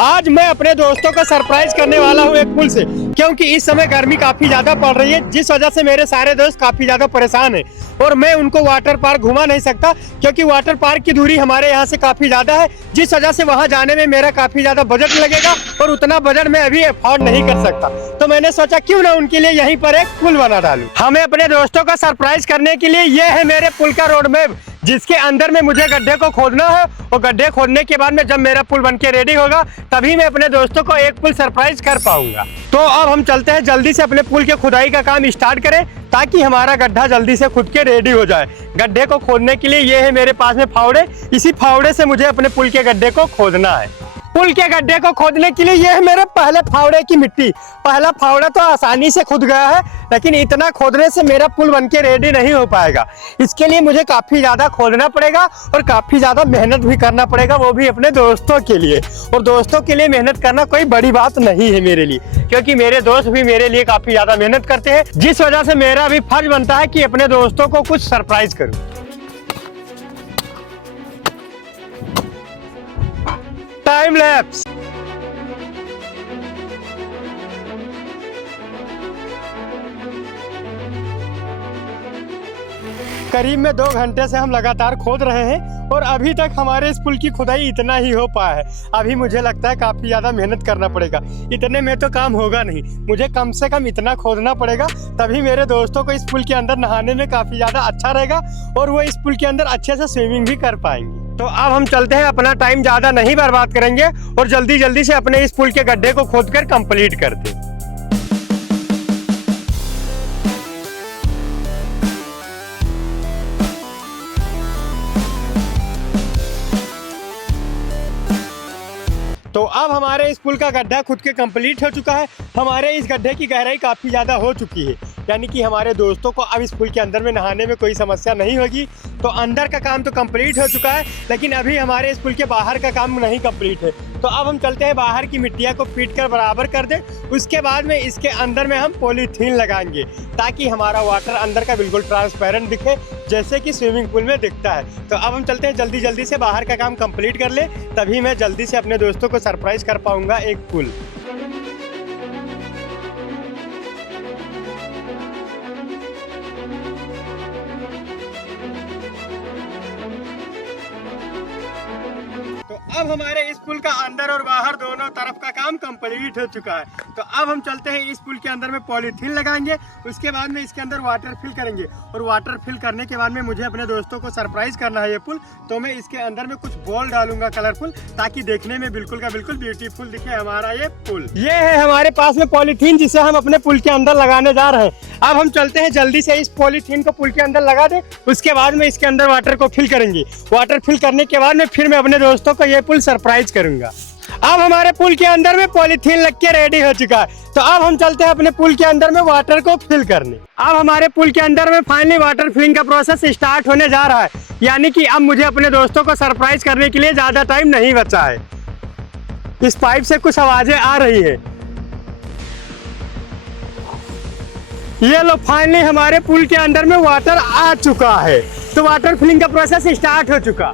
आज मैं अपने दोस्तों को सरप्राइज करने वाला हूँ एक पुल से, क्योंकि इस समय गर्मी काफी ज्यादा पड़ रही है, जिस वजह से मेरे सारे दोस्त काफी ज्यादा परेशान हैं और मैं उनको वाटर पार्क घुमा नहीं सकता, क्योंकि वाटर पार्क की दूरी हमारे यहाँ से काफी ज्यादा है, जिस वजह से वहाँ जाने में मेरा काफी ज्यादा बजट लगेगा और उतना बजट मैं अभी अफोर्ड नहीं कर सकता। तो मैंने सोचा क्यों ना उनके लिए यहीं पर एक पुल बना डालूं। हमें अपने दोस्तों को सरप्राइज करने के लिए ये है मेरे पुल का रोड मैप, जिसके अंदर में मुझे गड्ढे को खोदना है और गड्ढे खोदने के बाद में जब मेरा पुल बनके रेडी होगा तभी मैं अपने दोस्तों को एक पुल सरप्राइज कर पाऊंगा। तो अब हम चलते हैं, जल्दी से अपने पुल के खुदाई का काम स्टार्ट करें ताकि हमारा गड्ढा जल्दी से खुद के रेडी हो जाए। गड्ढे को खोदने के लिए ये है मेरे पास में फावड़े, इसी फावड़े से मुझे अपने पुल के गड्ढे को खोदना है। पुल के गड्ढे को खोदने के लिए यह है मेरे पहले फावड़े की मिट्टी। पहला फावड़ा तो आसानी से खुद गया है, लेकिन इतना खोदने से मेरा पुल बनके रेडी नहीं हो पाएगा। इसके लिए मुझे काफी ज्यादा खोदना पड़ेगा और काफी ज्यादा मेहनत भी करना पड़ेगा, वो भी अपने दोस्तों के लिए। और दोस्तों के लिए मेहनत करना कोई बड़ी बात नहीं है मेरे लिए, क्योंकि मेरे दोस्त भी मेरे लिए काफी ज्यादा मेहनत करते हैं, जिस वजह से मेरा भी फर्ज बनता है कि अपने दोस्तों को कुछ सरप्राइज करूं। Time lapse. करीब में 2 घंटे से हम लगातार खोद रहे हैं और अभी तक हमारे इस पुल की खुदाई इतना ही हो पाया है। अभी मुझे लगता है काफी ज्यादा मेहनत करना पड़ेगा, इतने में तो काम होगा नहीं, मुझे कम से कम इतना खोदना पड़ेगा, तभी मेरे दोस्तों को इस पुल के अंदर नहाने में काफी ज्यादा अच्छा रहेगा और वो इस पुल के अंदर अच्छे से स्विमिंग भी कर पाएंगे। तो अब हम चलते हैं, अपना टाइम ज्यादा नहीं बर्बाद करेंगे और जल्दी जल्दी से अपने इस पुल के गड्ढे को खोदकर कंप्लीट करते हैं। तो अब हमारे इस पुल का गड्ढा खुद के कंप्लीट हो चुका है। हमारे इस गड्ढे की गहराई काफ़ी ज़्यादा हो चुकी है, यानी कि हमारे दोस्तों को अब इस पुल के अंदर में नहाने में कोई समस्या नहीं होगी। तो अंदर का काम तो कंप्लीट हो चुका है, लेकिन अभी हमारे इस पुल के बाहर का काम नहीं कंप्लीट है। तो अब हम चलते हैं, बाहर की मिट्टियाँ को पीट कर बराबर कर दें, उसके बाद में इसके अंदर में हम पॉलीथीन लगाएंगे ताकि हमारा वाटर अंदर का बिल्कुल ट्रांसपेरेंट दिखे, जैसे कि स्विमिंग पूल में दिखता है। तो अब हम चलते हैं, जल्दी जल्दी से बाहर का काम कंप्लीट कर ले, तभी मैं जल्दी से अपने दोस्तों को सरप्राइज कर पाऊंगा एक पुल। तो अब हमारे इस पुल का अंदर और बाहर दोनों तरफ का काम कंप्लीट हो चुका है। तो अब हम चलते हैं, इस पुल के अंदर में पॉलीथीन लगाएंगे, उसके बाद में इसके अंदर वाटर फिल करेंगे और वाटर फिल करने के बाद में मुझे अपने दोस्तों को सरप्राइज करना है ये पुल। तो मैं इसके अंदर में कुछ बॉल डालूंगा कलरफुल, ताकि देखने में बिल्कुल का बिल्कुल ब्यूटीफुल दिखे हमारा ये पुल। ये है हमारे पास में पॉलीथीन, जिसे हम अपने पुल के अंदर लगाने जा रहे हैं। अब हम चलते हैं, जल्दी से इस पॉलीथीन को पुल के अंदर लगा दें, उसके बाद में इसके अंदर वाटर को फिल करेंगे। वाटर फिल करने के बाद में फिर मैं अपने दोस्तों को ये पुल सरप्राइज करूंगा। अब हमारे पुल के अंदर में पॉलीथीन लग के रेडी हो चुका है। तो अब हम चलते हैं अपने पुल के अंदर में वाटर को फिल करने। अब हमारे पुल के अंदर में फाइनली वाटर फिलिंग का प्रोसेस स्टार्ट होने जा रहा है, यानी कि अब मुझे अपने दोस्तों को सरप्राइज करने के लिए ज्यादा टाइम नहीं बचा है। इस पाइप से कुछ आवाजें आ रही है। ये लो, फाइनली हमारे पुल के अंदर में वाटर आ चुका है। तो वाटर फिलिंग का प्रोसेस स्टार्ट हो चुका।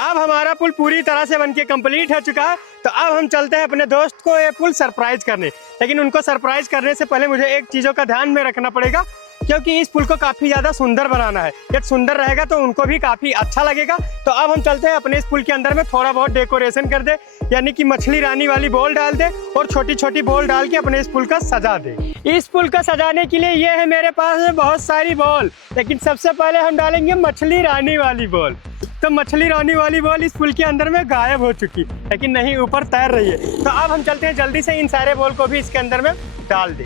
अब हमारा पुल पूरी तरह से बनके कंप्लीट हो चुका है। तो अब हम चलते हैं अपने दोस्त को ये पुल सरप्राइज करने, लेकिन उनको सरप्राइज करने से पहले मुझे एक चीज़ों का ध्यान में रखना पड़ेगा, क्योंकि इस पुल को काफ़ी ज़्यादा सुंदर बनाना है। जब सुंदर रहेगा तो उनको भी काफ़ी अच्छा लगेगा। तो अब हम चलते हैं, अपने इस पुल के अंदर में थोड़ा बहुत डेकोरेशन कर दे, यानी कि मछली रानी वाली बॉल डाल दे और छोटी छोटी बॉल डाल के अपने इस पुल का सजा दे। इस पुल को सजाने के लिए ये है मेरे पास में बहुत सारी बॉल, लेकिन सबसे पहले हम डालेंगे मछली रानी वाली बॉल। तो मछली रानी वाली बॉल इस पुल के अंदर में गायब हो चुकी, लेकिन नहीं, ऊपर तैर रही है। तो अब हम चलते हैं, जल्दी से इन सारे बॉल को भी इसके अंदर में डाल दें।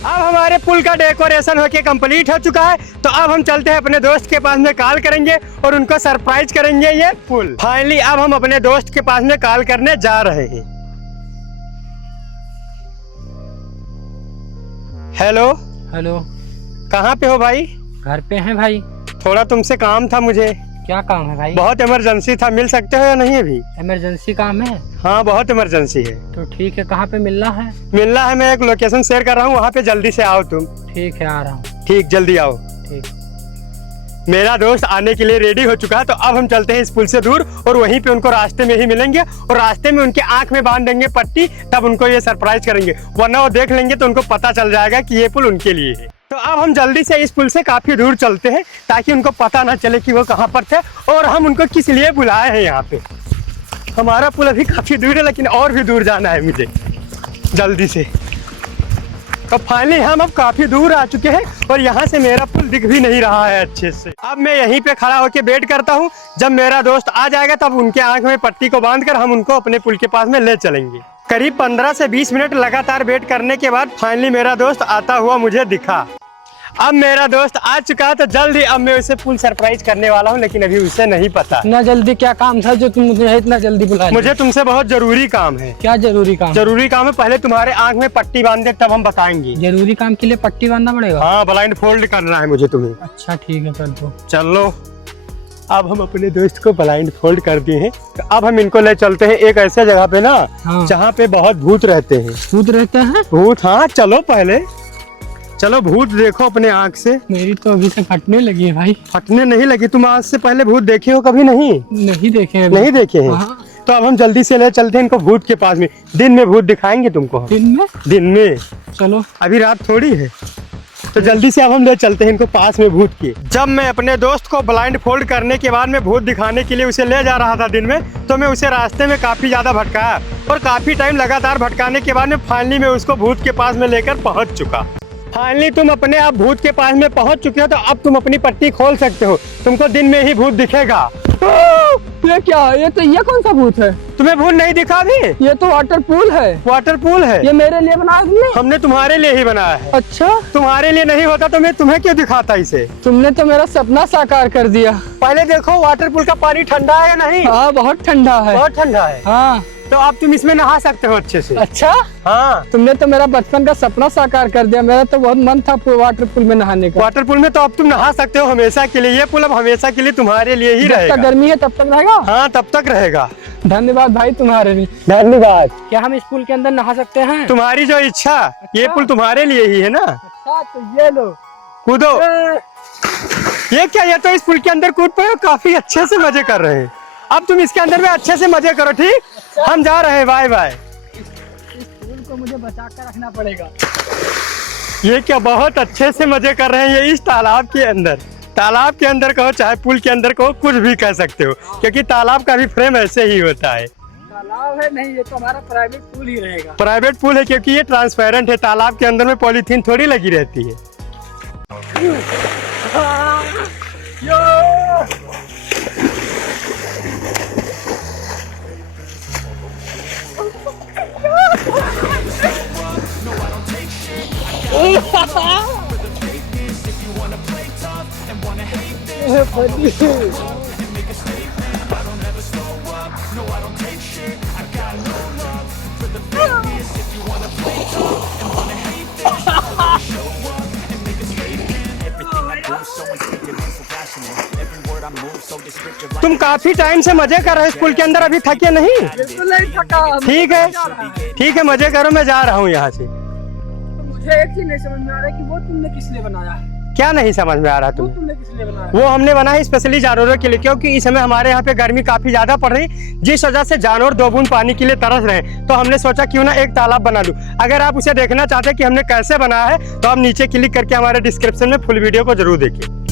अब हमारे पुल का डेकोरेशन होके कंप्लीट हो चुका है। तो अब हम चलते हैं, अपने दोस्त के पास में कॉल करेंगे और उनको सरप्राइज करेंगे ये पुल। फाइनली अब हम अपने दोस्त के पास में कॉल करने जा रहे हैं। हेलो। हेलो। कहाँ पे हो भाई? घर पे हैं भाई। थोड़ा तुमसे काम था मुझे। क्या काम है भाई? बहुत इमरजेंसी था, मिल सकते हो या नहीं अभी? इमरजेंसी काम है? हाँ बहुत इमरजेंसी है। तो ठीक है, कहाँ पे मिलना है? मिलना है, मैं एक लोकेशन शेयर कर रहा हूँ, वहाँ पे जल्दी से आओ तुम। ठीक है, आ रहा हूँ। ठीक, जल्दी आओ। ठीक। मेरा दोस्त आने के लिए रेडी हो चुका है, तो अब हम चलते हैं इस पुल से दूर और वहीं पे उनको रास्ते में ही मिलेंगे और रास्ते में उनके आंख में बांध देंगे पट्टी, तब उनको ये सरप्राइज करेंगे, वरना वो देख लेंगे तो उनको पता चल जाएगा कि ये पुल उनके लिए है। तो अब हम जल्दी से इस पुल से काफी दूर चलते हैं ताकि उनको पता ना चले कि वो कहाँ पर थे और हम उनको किस लिए बुलाए हैं यहाँ पे। हमारा पुल अभी काफी दूर है, लेकिन और भी दूर जाना है मुझे जल्दी से। तो फाइनली हम अब काफी दूर आ चुके हैं और यहाँ से मेरा पुल दिख भी नहीं रहा है अच्छे से। अब मैं यहीं पे खड़ा होकर वेट करता हूँ, जब मेरा दोस्त आ जाएगा तब उनके आंख में पट्टी को बांधकर हम उनको अपने पुल के पास में ले चलेंगे। करीब 15 से 20 मिनट लगातार वेट करने के बाद फाइनली मेरा दोस्त आता हुआ मुझे दिखा। अब मेरा दोस्त आ चुका है, तो जल्दी अब मैं उसे पुल सरप्राइज करने वाला हूँ, लेकिन अभी उसे नहीं पता। इतना जल्दी क्या काम था जो तुम मुझे इतना जल्दी बुला लिया? मुझे तुमसे बहुत जरूरी काम है। क्या जरूरी काम? जरूरी काम है, पहले तुम्हारे आंख में पट्टी बांध दे तब हम बताएंगे। जरूरी काम के लिए पट्टी बांधना पड़ेगा? हाँ, ब्लाइंड फोल्ड करना है मुझे तुम्हें। अच्छा ठीक है, कर दो। चलो, अब हम अपने दोस्त को ब्लाइंड फोल्ड कर दिए हैं, तो अब हम इनको ले चलते हैं एक ऐसे जगह पे ना, हाँ। जहाँ पे बहुत भूत रहते हैं। भूत रहते हैं? भूत, हाँ चलो पहले चलो, भूत देखो अपने आँख से। मेरी तो अभी से फटने लगी है भाई। फटने नहीं लगी? तुम आज से पहले भूत देखे हो कभी? नहीं नहीं देखे हैं। नहीं देखे हैं? हाँ। तो अब हम जल्दी से ले चलते हैं इनको भूत के पास में। दिन में भूत दिखाएंगे तुमको। दिन में? दिन में। चलो, अभी रात थोड़ी है, तो जल्दी से अब हम ले चलते हैं इनको पास में भूत के। जब मैं अपने दोस्त को ब्लाइंड फोल्ड करने के बाद में भूत दिखाने के लिए उसे ले जा रहा था दिन में, तो मैं उसे रास्ते में काफी ज्यादा भटकाया और काफी टाइम लगातार भटकाने के बाद में फाइनली मैं उसको भूत के पास में लेकर पहुंच चुका। फाइनली तुम अपने आप भूत के पास में पहुंच चुके हो, तो अब तुम अपनी पट्टी खोल सकते हो। तुमको दिन में ही भूत दिखेगा। ये क्या है? ये कौन सा भूत है? तुम्हें भूत नहीं दिखा अभी? ये तो वाटर पूल है। वाटर पूल है? ये मेरे लिए बनाया तुमने? हमने तुम्हारे लिए ही बनाया है। अच्छा, तुम्हारे लिए नहीं होता तो मैं तुम्हें क्यों दिखाता इसे? तुमने तो मेरा सपना साकार कर दिया। पहले देखो वाटर पूल का पानी ठंडा है या नहीं? हाँ, बहुत ठंडा है। बहुत ठंडा है। हाँ, तो अब तुम इसमें नहा सकते हो अच्छे से। अच्छा, हाँ, तुमने तो मेरा बचपन का सपना साकार कर दिया। मेरा तो बहुत मन था वाटर पूल में नहाने का। वाटर पूल में तो अब तुम नहा सकते हो हमेशा के लिए। ये पूल अब हमेशा के लिए तुम्हारे लिए ही जब रहेगा। तक गर्मी है तब तक रहेगा? हाँ, तब तक रहेगा। धन्यवाद भाई तुम्हारे लिए। धन्यवाद। क्या हम इस पुल के अंदर नहा सकते हैं? तुम्हारी जो इच्छा। ये पुल तुम्हारे लिए ही है ना। अच्छा, तो ये लो, कूदो। ये क्या, ये तो इस पुल के अंदर कूद पे काफी अच्छे से मजे कर रहे हैं। अब तुम इसके अंदर में अच्छे से मजे करो, ठीक? हम जा रहे हैं, बाय बाय। इस पुल को मुझे बचा कर रखना पड़ेगा। ये क्या, बहुत अच्छे से मजे कर रहे हैं ये इस तालाब के अंदर। तालाब के अंदर कहो चाहे पुल के अंदर कहो, कुछ भी कह सकते हो, क्योंकि तालाब का भी फ्रेम ऐसे ही होता है। तालाब है नहीं, ये तो हमारा प्राइवेट पूल ही रहेगा। प्राइवेट पूल है क्योंकि ये ट्रांसपेरेंट है। तालाब के अंदर में पॉलीथीन थोड़ी लगी रहती है। तुम काफी टाइम से मजे कर रहे हो इस पुल के अंदर, अभी थके नहीं? बिल्कुल नहीं थका। ठीक है, ठीक है, मजे करो, मैं जा रहा हूँ यहाँ से। तो मुझे एक चीज नहीं समझ में आ रहा है कि वो तुमने किस लिए बनाया है? क्या नहीं समझ में आ रहा तुम्हें? तुमने किस लिए बनाया? वो हमने बनाया स्पेशली जानवरों के लिए, क्योंकि इस समय हमारे यहाँ पे गर्मी काफी ज्यादा पड़ रही, जिस वजह से जानवर 2 बूंद पानी के लिए तरस रहे हैं। तो हमने सोचा क्यों ना एक तालाब बना दूं। अगर आप उसे देखना चाहते हैं कि हमने कैसे बनाया है, तो आप नीचे क्लिक करके हमारे डिस्क्रिप्शन में फुल वीडियो को जरूर देखिए।